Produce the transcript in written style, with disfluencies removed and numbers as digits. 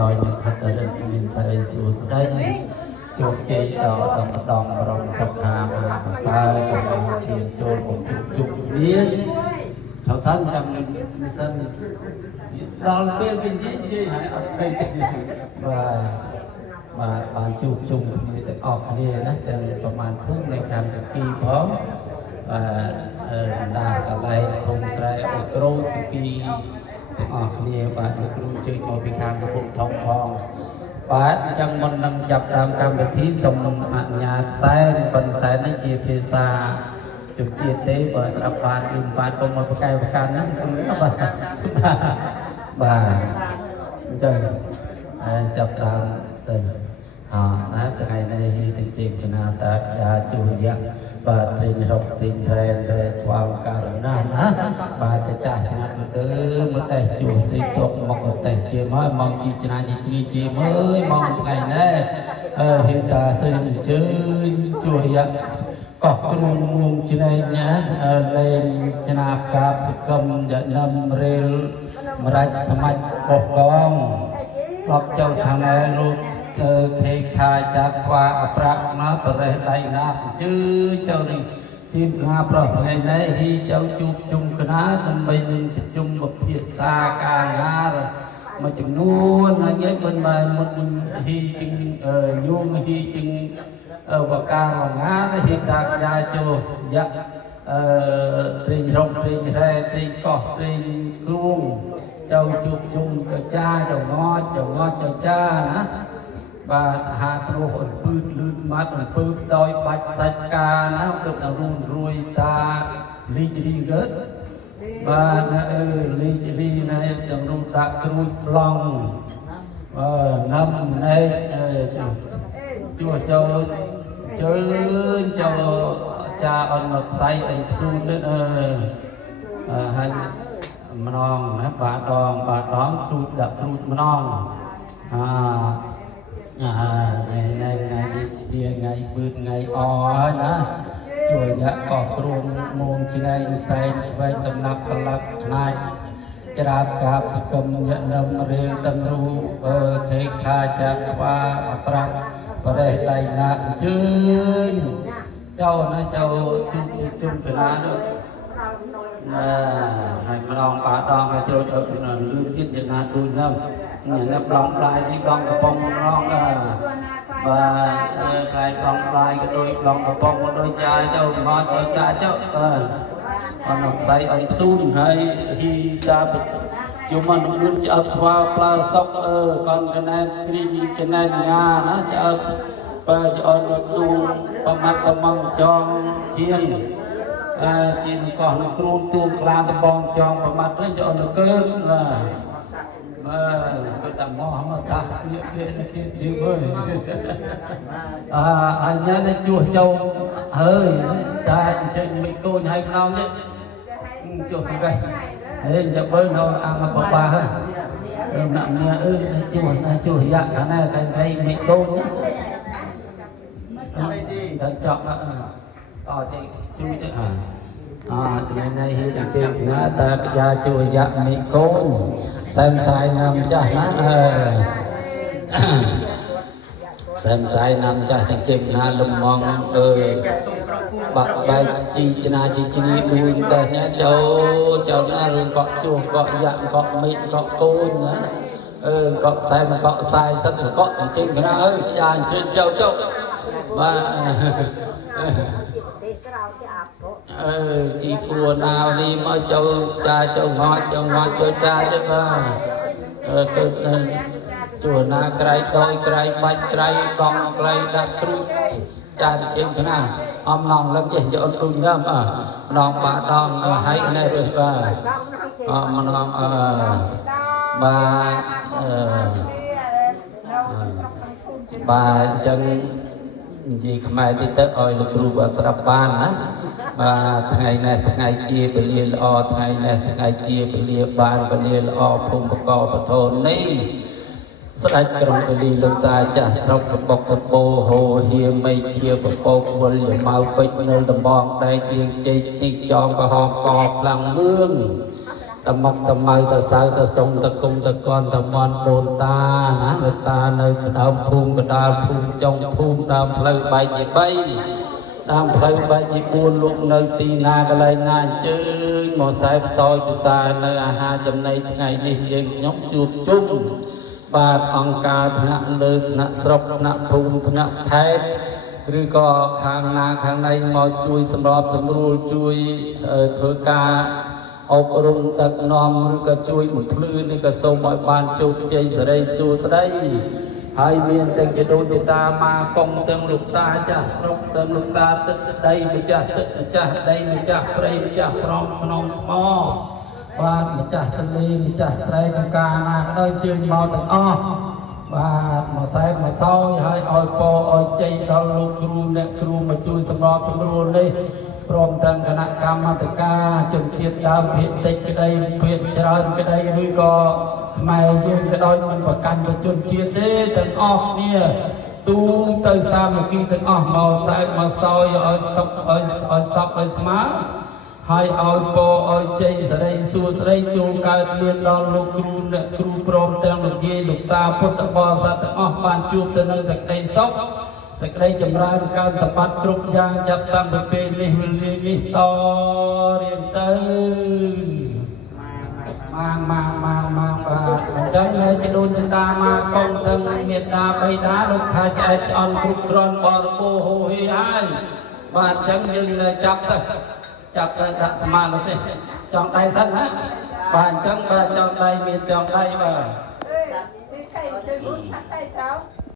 ដោយនឹងខិតរិទ្ធមានសិរីសួស្តីជោគជ័យដល់ម្ដងបរមសុខាមហាប្រសើរកំពុងឈានចូលកំពុងជុំគ្នាថៅសានចាំមិនសិនដល់ពេលវិញនិយាយឲ្យអត់ពេកបាទបានជួបជុំគ្នាទាំងអស់គ្នាណាទាំងប្រមាណភូមិនៅខាងទី2ផងដាកន្លែងភូមិស្រែអក្រូចទីទាំងអស់គ្នាបាទលោកគ្រូជើញមកពីខាងកំពង់ធំផងបាទអញ្ចឹងមុននឹងចាប់ដើមកម្មវិធីសូមអនុញ្ញាតសែនប៉ុន្តែសែននេះជាភាសាជុំជាតិទេបើស្ដាប់បានគឺបាទកុំមកប្រកែកប្រកាន់ហ្នឹងបាទអញ្ចឹងចាប់ដើមទៅណាថ្ងៃនេះទាំងជាគណៈតាយាជួយយៈបាទត្រីរកទីត្រែនដែលស្វាករណាណាបាទកចាស់ឆ្នាំទៅមកតែជួសទីទុកមកតែជាមកជីឆ្នាំជាមើលមកថ្ងៃនេះហេតាសិនជើញជួយយៈកោះគ្រូមួងច្នៃណាលេងឆ្នាំកាបសកម្មយនំរៀលមរាច់សមត្ថបោះកងផ្លប់ចូលខាងណែលោកខេខាចាក់ខ្វាអប្រាក់ណាបរិះដៃណាជឿចូលនេះជីមណាប្រថ្ងៃនេះហ៊ីចូលជួបជុំគណៈដើម្បីនឹងប្រជុំវិភាសាការងារមួយចំនួនហើយមិនមែនមុនហ៊ីជាងយូមហ៊ីជាងវការងាហ៊ីតាយាចូលយៈត្រេងរំត្រេងរ៉ែត្រេងកោះត្រេងគ្រួងចូលជួបជុំចចាចូលងត់ចចាណាបាទហាត្រួសអន្ពឺតលឿនម៉ាត់អន្ពឺតដោយបាច់សាច់ការណាគឺតែរួយតាលីករីរត់បាទលីករីណែទាំងរូបដាក់គ្រូចប្លង់ណាំណែជួចូលជើញចូលចាអនមកផ្សៃអីផ្ស៊ូទៅហើយម្ដងណាបាទដងគ្រូចដាក់គ្រូចម្ដងថ្ងៃនេះជាថ្ងៃពឺតថ្ងៃអហើយណាជួយយៈកោះគ្រូមួងច្នៃសែងវែងដំណាប់កលាប់ឆ្នាយច្រាបកាបសកម្មយនំរៀលទាំងរូខេខាចាក់ខ្វាអប្រាក់បរិះដៃណាជឿនចូលណាចូលជុំកណានោះហើយម្ដងបាដងឲ្យចូលលឿនទៀតយ៉ាងណាដូចហ្នឹងនេះប្លង់ផ្លាយទីប្លង់កំប៉ុងម្ដងបាទខ្លាយប្លង់ផ្លាយក៏ដូចប្លង់កំប៉ុងក៏ដូចចាយចូលមកទៅចាចុះអនផ្សៃឲ្យផ្ស៊ូនហើយហ៊ីតាជុំមកនឹងឆ្អឹបស្វាផ្លើសុកកនកណែគ្រីកណែងាណាឆ្អឹបបាទអនគ្រូប្រមាត់កំងចងជាងជាងកោះនឹងគ្រូទួងក្លាដំបងចងប្រមាត់វិញអនកើតគឺតែមកតាវានេះជាមើលអញ្ញនេះជួសចូលហើយតែអញ្ចឹងមិនកូនឲ្យខ្នងនេះជួសពីវិញហេយកបើនៅអង្គបបាហើយណាក់នេះជួសយ៉ាក់អានេះកៃមិកូនតែចប់ចេះជួយទៅថ្ងៃនេះហ៊ីទាំងគេណាតាយាជួយយៈមិកូនសែមសាយណាំចាស់ណាសែមសាយណាំចាស់ទាំងជាណាលំមងបាក់បែកជីច្នាជីជ្នីដួយតែញ៉ាចូលណារឿងកក់ជួសកក់យៈកក់មិកក់កូនណាកក់សែមកក់សាយសិតកក់ទាំងជាណាអើយយ៉ាអញ្ជើញចូលបាទជីគួរណាវនេះមកចូលចាចូលងត់ចូលចាទៅបាទគឺជួណាក្រៃដយក្រៃបាច់ក្រៃកង់ក្រៃដាក់គ្រូចាទៅជាងណាអំឡងលឹកចេះយកទុញទៅម្ដងបាដងហើយនេះវិញបាទម្ដងបាទអញ្ចឹងនិយាយខ្មែរតិចទៅឲ្យលោកគ្រូបានស្ដាប់បានណាបាទថ្ងៃនេះថ្ងៃជាពលាល្អថ្ងៃនេះថ្ងៃជាពលាបានពលាល្អភូមិបកបធននេះស្ដេចក្រុងកលីលោកតាចាស់ស្រុកសបុកសពោហោហៀមេឃាពពកវលយម៉ៅពេជ្រនៅតំបងដែកទៀងជ័យទីចងក្រហមកខ្លាំងមឿង ตะมกตะไมตะสายตะทรงตะกุมตะกอนตะมอนโดนตานะในตาในดาวภูมิกระดาษภูมิจงภูมิดาวเพลใบจีใบดาวเพลใบจีบูนลุกในตีนากระไรนาจืดหมอสายซอยพิซาในอาหารจำในไงนี่ยังยกจูบจุ้มบาดองกาธนะเลิศนะสรบนะภูมิธนะแคบหรือก็ข้างนาข้างในมอจุยสำรอบสำรูจุยเถอกาอบรมตักนอมหรือก็จุยหมุนพลื้นนี่ก็สมบานจุกใจสไลสู่สไลให้เมียนแต่งจะดูตามากองเติมลูกตาจะสรบเติมลูกตาตึกได้ไม่จะตึกไม่จะได้ไม่จะเปรย์ไม่จะพร้อมพนมมอบานไม่จะทะเลไม่จะใส่จงกานาก็ได้ชื่นเมาตั้งอ้อบาดมาใส่มาเศร้าให้ออยปอออยใจดาวลูกครูเนี่ยครูมาช่วยสำรองสำรวจเลยพร้อมทั้งคณะกรรมการจนเทียบดาวเพียรติก็ได้เพียรเจริญก็ได้หรือก็ไม่ยืนก็ได้มันประกันประจนเทียบได้ทั้งออกเนี่ยตูเตยสามเมื่อกี้ทั้งออกมาใส่มาเศร้าออยซับออยซับออยสมาให้ออยปอออยใจสไลสู่สไลจูการเรียนดาวลูกครูเนี่ยครูพร้อมทั้งลูกเย่ลูกตาพุทธบริษัทออกบ้านจูบแต่ในสักใดซอกสักใดจำรานการสะบัดกรุบยางจับตั้งเป็นนี่ต่อเรียนเติมมาจังเลยจะดูจตามากองทั้งเมียตาไปดาลูกค้าใจอ่อนกรุบกรอนบอร์โบโฮเฮียนบ้านจังยืนเลยจับดักสมาแล้วสิจองได้สักฮะบ้านจังบ้านจองได้เมียจองได้บ้า